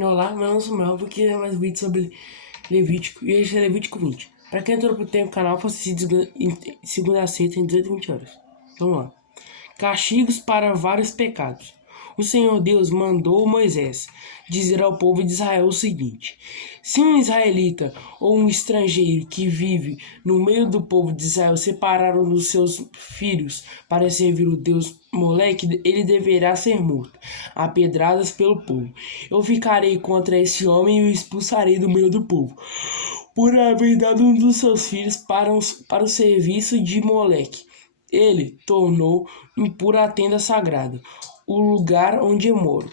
Olá, meu nome é Samuel, vou aqui mais um vídeo sobre Levítico, e este é Levítico 20. Para quem entrou pro tempo, o canal foi segunda a sexta, em 18 e 20 horas. Vamos lá. Castigos para vários pecados. O Senhor Deus mandou Moisés dizer ao povo de Israel o seguinte: se um israelita ou um estrangeiro que vive no meio do povo de Israel separar um dos seus filhos para servir o Deus Moleque, ele deverá ser morto a pedradas pelo povo. Eu ficarei contra esse homem e o expulsarei do meio do povo, por haver dado um dos seus filhos para o serviço de Moleque. Ele tornou impura a tenda sagrada, o lugar onde eu moro,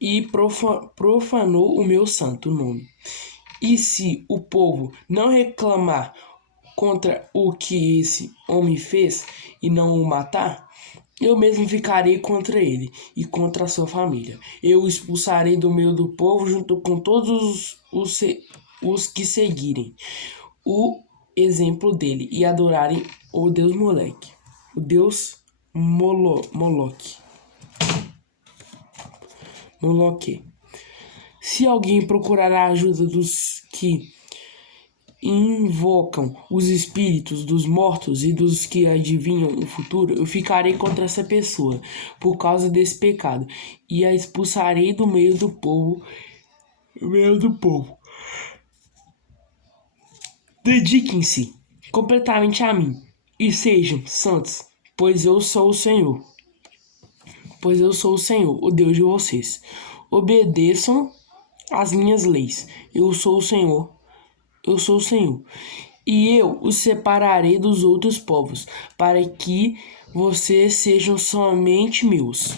e profanou o meu santo nome. E se o povo não reclamar contra o que esse homem fez e não o matar, eu mesmo ficarei contra ele e contra a sua família. Eu o expulsarei do meio do povo junto com todos os que seguirem o exemplo dele e adorarem o Deus Moleque, o Deus Moloque. Se alguém procurar a ajuda dos que invocam os espíritos dos mortos e dos que adivinham o futuro, eu ficarei contra essa pessoa por causa desse pecado e a expulsarei do meio do povo. Dediquem-se completamente a mim e sejam santos, pois eu sou o Senhor, o Deus de vocês. Obedeçam às minhas leis. Eu sou o Senhor. E eu os separarei dos outros povos, para que vocês sejam somente meus.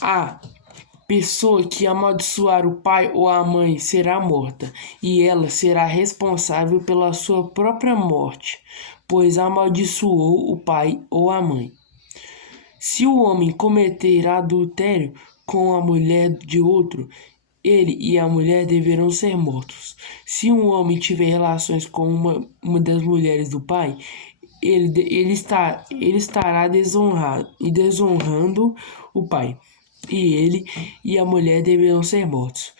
A pessoa que amaldiçoar o pai ou a mãe será morta, e ela será responsável pela sua própria morte, pois amaldiçoou o pai ou a mãe. Se o homem cometer adultério com a mulher de outro, ele e a mulher deverão ser mortos. Se um homem tiver relações com uma das mulheres do pai, ele estará desonrando o pai. E ele e a mulher deverão ser mortos.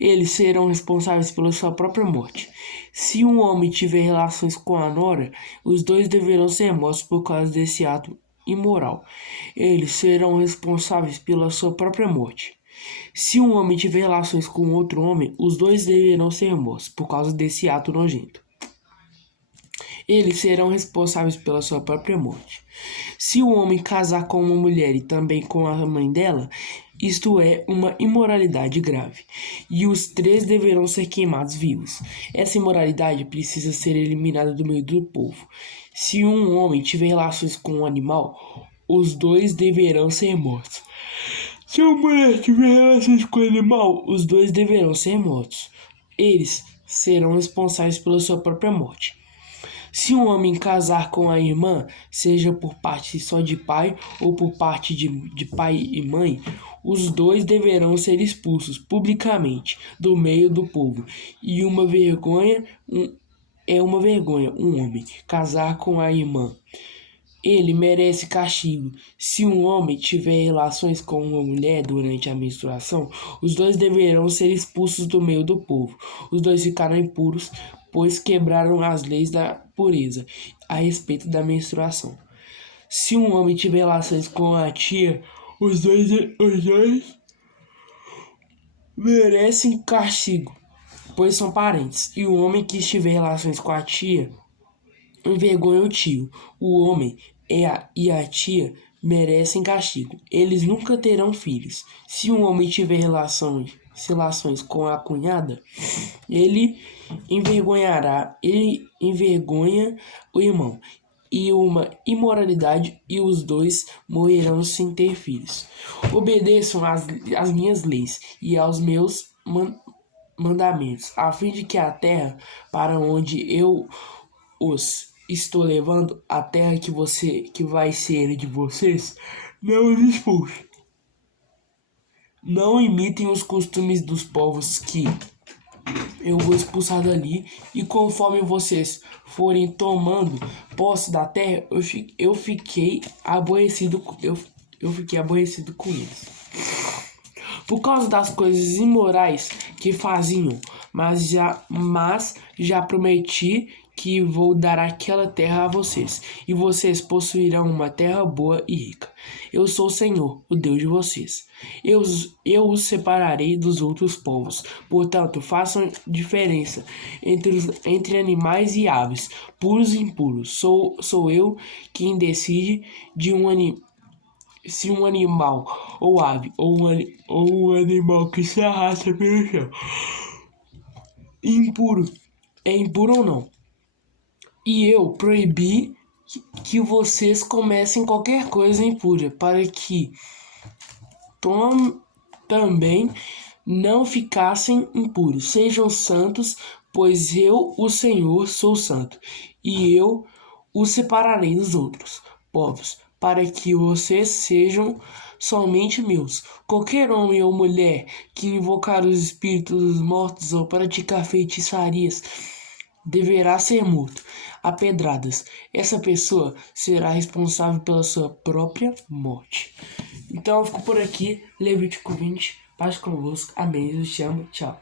Eles serão responsáveis pela sua própria morte. Se um homem tiver relações com a nora, os dois deverão ser mortos por causa desse ato imoral. Eles serão responsáveis pela sua própria morte. Se um homem tiver relações com outro homem, os dois deverão ser mortos por causa desse ato nojento. Eles serão responsáveis pela sua própria morte. Se o homem casar com uma mulher e também com a mãe dela, isto é uma imoralidade grave, e os três deverão ser queimados vivos. Essa imoralidade precisa ser eliminada do meio do povo. Se um homem tiver relações com um animal, os dois deverão ser mortos. Se uma mulher tiver relações com o animal, os dois deverão ser mortos. Eles serão responsáveis pela sua própria morte. Se um homem casar com a irmã, seja por parte só de pai ou por parte de pai e mãe, os dois deverão ser expulsos publicamente do meio do povo. E é uma vergonha um homem casar com a irmã. Ele merece castigo. Se um homem tiver relações com uma mulher durante a menstruação, os dois deverão ser expulsos do meio do povo. Os dois ficarão impuros, pois quebraram as leis da pureza a respeito da menstruação. Se um homem tiver relações com a tia, os dois merecem castigo, pois são parentes. E o homem que tiver relações com a tia envergonha o tio. O homem e a tia merecem castigo. Eles nunca terão filhos. Se um homem tiver relações com a cunhada, ele envergonha o irmão. E uma imoralidade, e os dois morrerão sem ter filhos. Obedeçam às minhas leis e aos meus mandamentos, a fim de que a terra para onde eu os estou levando, a terra que vai ser de vocês, não os expulse. Não imitem os costumes dos povos que eu vou expulsar dali, e conforme vocês forem tomando posse da terra, eu fiquei aborrecido com eles. por causa das coisas imorais que faziam, mas já prometi que vou dar aquela terra a vocês, e vocês possuirão uma terra boa e rica. Eu sou o Senhor, o Deus de vocês. Eu os separarei dos outros povos. Portanto, façam diferença entre animais e aves, puros e impuros. Sou eu quem decide de se um animal ou ave ou um animal que se arrasta pelo chão impuro é impuro ou não. E eu proibi que vocês comessem qualquer coisa impura, para que também não ficassem impuros. Sejam santos, pois eu, o Senhor, sou santo, e eu os separarei dos outros povos, para que vocês sejam somente meus. Qualquer homem ou mulher que invocar os espíritos dos mortos ou praticar feitiçarias deverá ser morto a pedradas. Essa pessoa será responsável pela sua própria morte. Então eu fico por aqui. Levítico 20. Paz convosco. Amém. Eu te amo. Tchau.